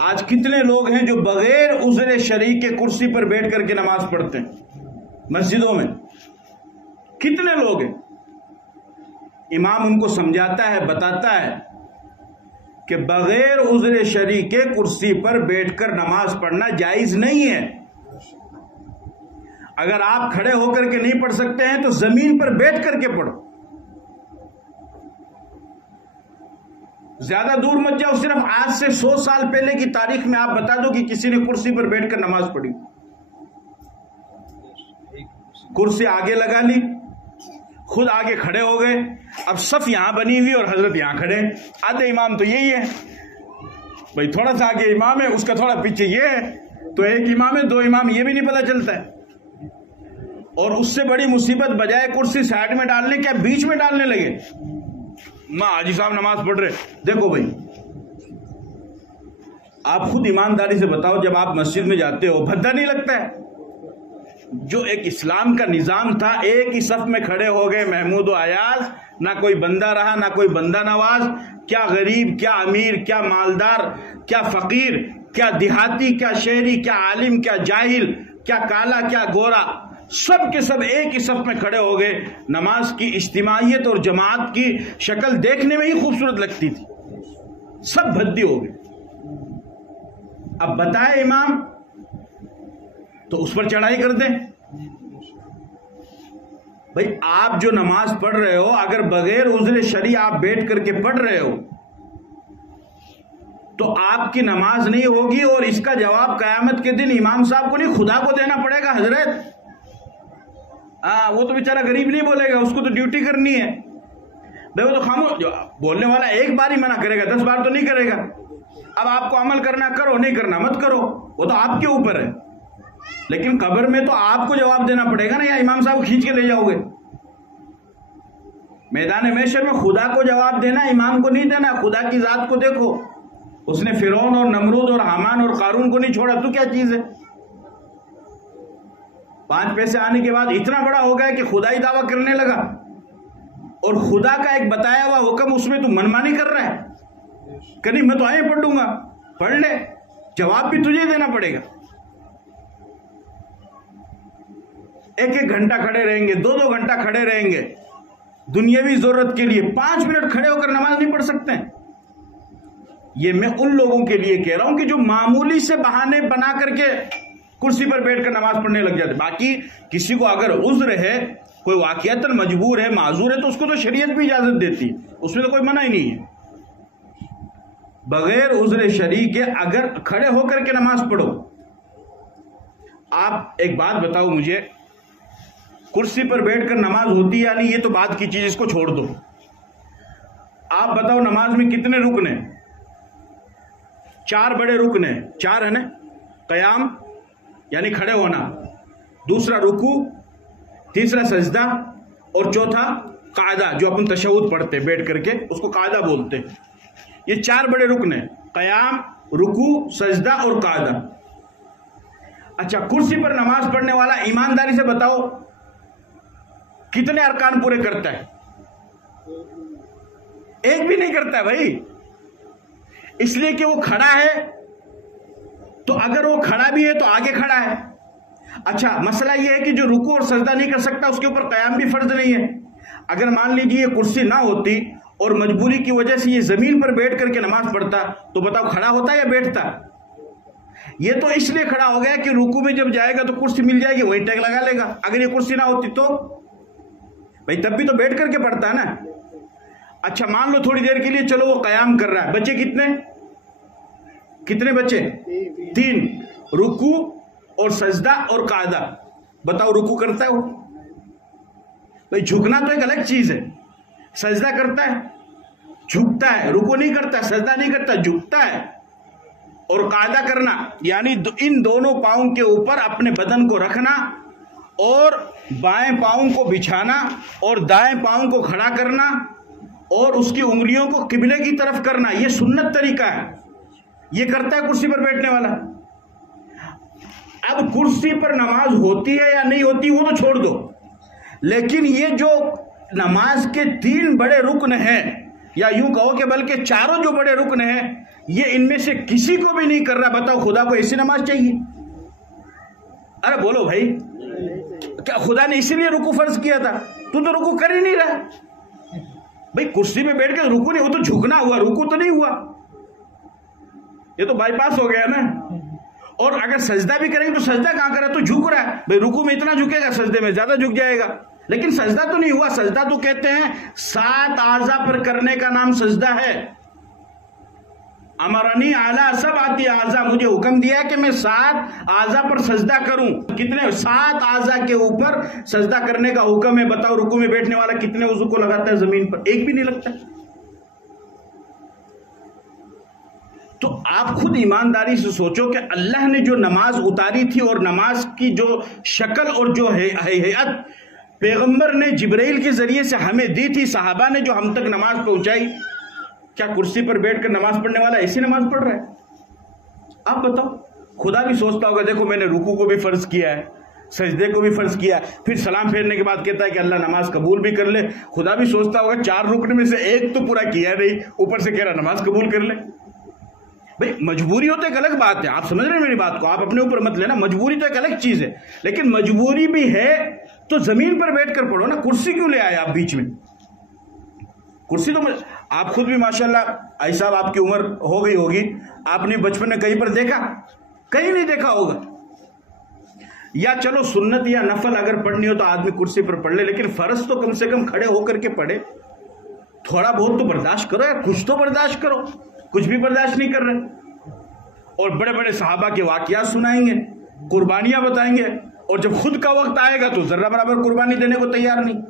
آج کتنے لوگ ہیں جو بغیر عذر شرعی کے کرسی پر بیٹھ کر کے نماز پڑھتے ہیں مسجدوں میں؟ کتنے لوگ ہیں؟ امام ان کو سمجھاتا ہے، بتاتا ہے کہ بغیر عذر شرعی کے کرسی پر بیٹھ کر نماز پڑھنا جائز نہیں ہے۔ اگر آپ کھڑے ہو کر کے نہیں پڑھ سکتے ہیں تو زمین پر بیٹھ کر کے پڑھو، زیادہ دور مت جاؤ، صرف آج سے 100 سال پہلے کی تاریخ میں آپ بتا دو کہ کسی نے کرسی پر بیٹھ کر نماز پڑھی، کرسی آگے لگا لی، خود آگے کھڑے ہو گئے، اب صف یہاں بنی ہوئی اور حضرت یہاں کھڑے، آدھے امام تو یہی ہے بھائی، تھوڑا سا آگے امام ہے، اس کا تھوڑا پیچھے یہ ہے، تو ایک امام ہے، 2 امام، یہ بھی نہیں پتا چلتا ہے۔ اور اس سے بڑی مصیبت بجائے کرسی سائڈ میں ڈالنے کے بیچ میں ڈالنے لگے۔ ماں حاجی صاحب نماز پڑھ رہے، دیکھو بھائی آپ خود ایمانداری سے بتاؤ، جب آپ مسجد میں جاتے ہو بھدا نہیں لگتا ہے؟ جو ایک اسلام کا نظام تھا، ایک ہی صف میں کھڑے ہو گئے محمود و ایاز، نہ کوئی بندہ رہا نہ کوئی بندہ نواز، کیا غریب، کیا امیر، کیا مالدار، کیا فقیر، کیا دیہاتی، کیا شہری، کیا عالم، کیا جاہل، کیا کالا، کیا گورا، سب کے سب ایک ہی صف میں کھڑے ہو گئے۔ نماز کی اجتماعیت اور جماعت کی شکل دیکھنے میں ہی خوبصورت لگتی تھی، سب بھدی ہو گئے۔ اب بتائے امام تو اس پر چڑھائی کر دیں؟ بھائی آپ جو نماز پڑھ رہے ہو، اگر بغیر عذر شرعی آپ بیٹھ کر کے پڑھ رہے ہو تو آپ کی نماز نہیں ہوگی، اور اس کا جواب قیامت کے دن امام صاحب کو نہیں خدا کو دینا پڑے گا۔ حضرت وہ تو بیچارہ غریب نہیں بولے گا، اس کو تو ڈیوٹی کرنی ہے بھائی، وہ تو خاموش، بولنے والا ایک بار ہی منع کرے گا، 10 بار تو نہیں کرے گا۔ اب آپ کو عمل کرنا کرو، نہیں کرنا مت کرو، وہ تو آپ کے اوپر ہے، لیکن قبر میں تو آپ کو جواب دینا پڑے گا نا، یا امام صاحب کھینچ کے لے جاؤ گے؟ میدان محشر میں خدا کو جواب دینا، امام کو نہیں دینا۔ خدا کی ذات کو دیکھو، اس نے فرعون اور نمرود اور حامان اور قارون کو نہیں چھوڑا، تو کیا چیز ہے؟ 5 پیسے آنے کے بعد اتنا بڑا ہو گیا کہ خدائی دعویٰ کرنے لگا، اور خدا کا ایک بتایا ہوا حکم اس میں تو منمانی کر رہا ہے کہ نہیں میں تو آئے پڑھ دوں گا، پڑھ لے، جواب بھی تجھے دینا پڑے گا۔ 1-1 گھنٹہ کھڑے رہیں گے، 2-2 گھنٹہ کھڑے رہیں گے دنیاوی ضرورت کے لیے، 5 منٹ کھڑے ہو کر نماز نہیں پڑھ سکتے ہیں۔ یہ میں ان لوگوں کے لیے کہہ رہا ہوں کہ جو معمولی سے بہانے بنا کر کے کرسی پر بیٹھ کر نماز پڑھنے لگ جاتے۔ باقی کسی کو اگر عذر ہے، کوئی واقعتاً مجبور ہے، معذور ہے، تو اس کو تو شریعت بھی اجازت دیتی ہے، اس میں تو کوئی منع ہی نہیں ہے۔ بغیر عذر شرعی کے اگر کھڑے ہو کر کے نماز پڑھو، آپ ایک بات بتاؤ مجھے، کرسی پر بیٹھ کر نماز ہوتی ہے یا نہیں؟ یہ تو بات کی چیز، اس کو چھوڑ دو۔ آپ بتاؤ نماز میں کتنے رکن ہیں؟ 4 بڑے رکن ہیں، 4 ہے نا؟ قیام یعنی کھڑے ہونا، دوسرا رکوع، تیسرا سجدہ، اور چوتھا قاعدہ، جو اپن تشہد پڑھتے بیٹھ کر کے، اس کو قاعدہ بولتے ہیں۔ یہ 4 بڑے رکن ہیں، قیام، رکوع، سجدہ اور قاعدہ۔ اچھا، کرسی پر نماز پڑھنے والا ایمانداری سے بتاؤ کتنے ارکان پورے کرتا ہے؟ ایک بھی نہیں کرتا ہے بھائی، اس لیے کہ وہ کھڑا ہے، تو اگر وہ کھڑا بھی ہے تو آگے کھڑا ہے۔ اچھا، مسئلہ یہ ہے کہ جو رکوع اور سجدہ نہیں کر سکتا، اس کے اوپر قیام بھی فرض نہیں ہے۔ اگر مان لیجیے یہ کرسی نہ ہوتی اور مجبوری کی وجہ سے یہ زمین پر بیٹھ کر کے نماز پڑھتا، تو بتاؤ کھڑا ہوتا یا بیٹھتا؟ یہ تو اس لیے کھڑا ہو گیا کہ رکوع میں جب جائے گا تو کرسی مل جائے گی، وہی ٹیک لگا لے گا۔ اگر یہ کرسی نہ ہوتی تو بھائی تب بھی تو بیٹھ کر کے پڑھتا ہے نا۔ اچھا، مان لو تھوڑی دیر کے لیے چلو وہ قیام کر رہا ہے، بچے کتنے بچے؟ 3، رکوع اور سجدہ اور قاعدہ۔ بتاؤ رکوع کرتا ہے وہ؟ بھائی جھکنا تو ایک الگ چیز ہے، سجدہ کرتا ہے، جھکتا ہے، رکوع نہیں کرتا، سجدہ نہیں کرتا، جھکتا ہے۔ اور قاعدہ کرنا یعنی ان دونوں پاؤں کے اوپر اپنے بدن کو رکھنا، اور بائیں پاؤں کو بچھانا اور دائیں پاؤں کو کھڑا کرنا، اور اس کی انگلیوں کو قبلے کی طرف کرنا، یہ سنت طریقہ ہے۔ یہ کرتا ہے کرسی پر بیٹھنے والا۔ اب کرسی پر نماز ہوتی ہے یا نہیں ہوتی وہ تو چھوڑ دو، لیکن یہ جو نماز کے 3 بڑے رکن ہیں، یا یوں کہو کہ بلکہ چاروں جو بڑے رکن ہیں، یہ ان میں سے کسی کو بھی نہیں کر رہا، بتاؤ خدا کو ایسی نماز چاہیے؟ ارے بولو بھائی، کیا خدا نے اسی لیے رکوع فرض کیا تھا؟ تو رکوع کر ہی نہیں رہا بھائی، کرسی پہ بیٹھ کے رکوع نہیں، وہ تو جھکنا ہوا، رکوع تو نہیں ہوا، یہ تو بائی پاس ہو گیا نا۔ اور اگر سجدہ بھی کریں گے تو سجدہ کہاں کرے؟ تو جھک رہا ہے بھائی، رکوع میں اتنا جھکے گا، سجدے میں زیادہ جھک جائے گا، لیکن سجدہ تو نہیں ہوا۔ سجدہ تو کہتے ہیں 7 اعضاء پر کرنے کا نام سجدہ ہے۔ امرنی اعلیٰ سب آتی اعضاء، مجھے حکم دیا کہ میں 7 اعضاء پر سجدہ کروں۔ کتنے؟ 7 اعضاء کے اوپر سجدہ کرنے کا حکم ہے۔ بتاؤ رکوع میں بیٹھنے والا کتنے عضو کو لگاتا ہے زمین پر؟ ایک بھی نہیں لگتا۔ تو آپ خود ایمانداری سے سوچو کہ اللہ نے جو نماز اتاری تھی اور نماز کی جو شکل اور جو ہیئت پیغمبر نے جبرائیل کے ذریعے سے ہمیں دی تھی، صحابہ نے جو ہم تک نماز پہنچائی، کیا کرسی پر بیٹھ کر نماز پڑھنے والا ایسی نماز پڑھ رہا ہے؟ آپ بتاؤ۔ خدا بھی سوچتا ہوگا دیکھو میں نے رکوع کو بھی فرض کیا ہے، سجدے کو بھی فرض کیا، پھر سلام پھیرنے کے بعد کہتا ہے کہ اللہ نماز قبول بھی کر لے۔ خدا بھی سوچتا ہوگا 4 رکن میں سے ایک تو پورا کیا نہیں، اوپر سے کہہ رہا نماز قبول کر لے۔ بھئی مجبوری ہو تو ایک الگ بات ہے، آپ سمجھ رہے ہیں میری بات کو، آپ اپنے اوپر مت لینا، مجبوری تو ایک الگ چیز ہے، لیکن مجبوری بھی ہے تو زمین پر بیٹھ کر پڑھو نا۔ کرسی کیوں لے آئے آپ بیچ میں؟ کرسی تو آپ خود بھی ماشاءاللہ آئی صاحب آپ کی عمر ہو گئی ہوگی، آپ نے بچپن میں کہیں پر دیکھا؟ کہیں نہیں دیکھا ہوگا۔ یا چلو سنت یا نفل اگر پڑھنی ہو تو آدمی کرسی پر پڑھ لے، لیکن فرض تو کم سے کم کھڑے ہو کر کے پڑھے۔ تھوڑا بہت تو برداشت کرو، یا کچھ تو برداشت کرو، کچھ بھی برداشت نہیں کر رہے۔ اور بڑے بڑے صحابہ کے واقعات سنائیں گے، قربانیاں بتائیں گے، اور جب خود کا وقت آئے گا تو ذرہ برابر قربانی دینے کو تیار نہیں۔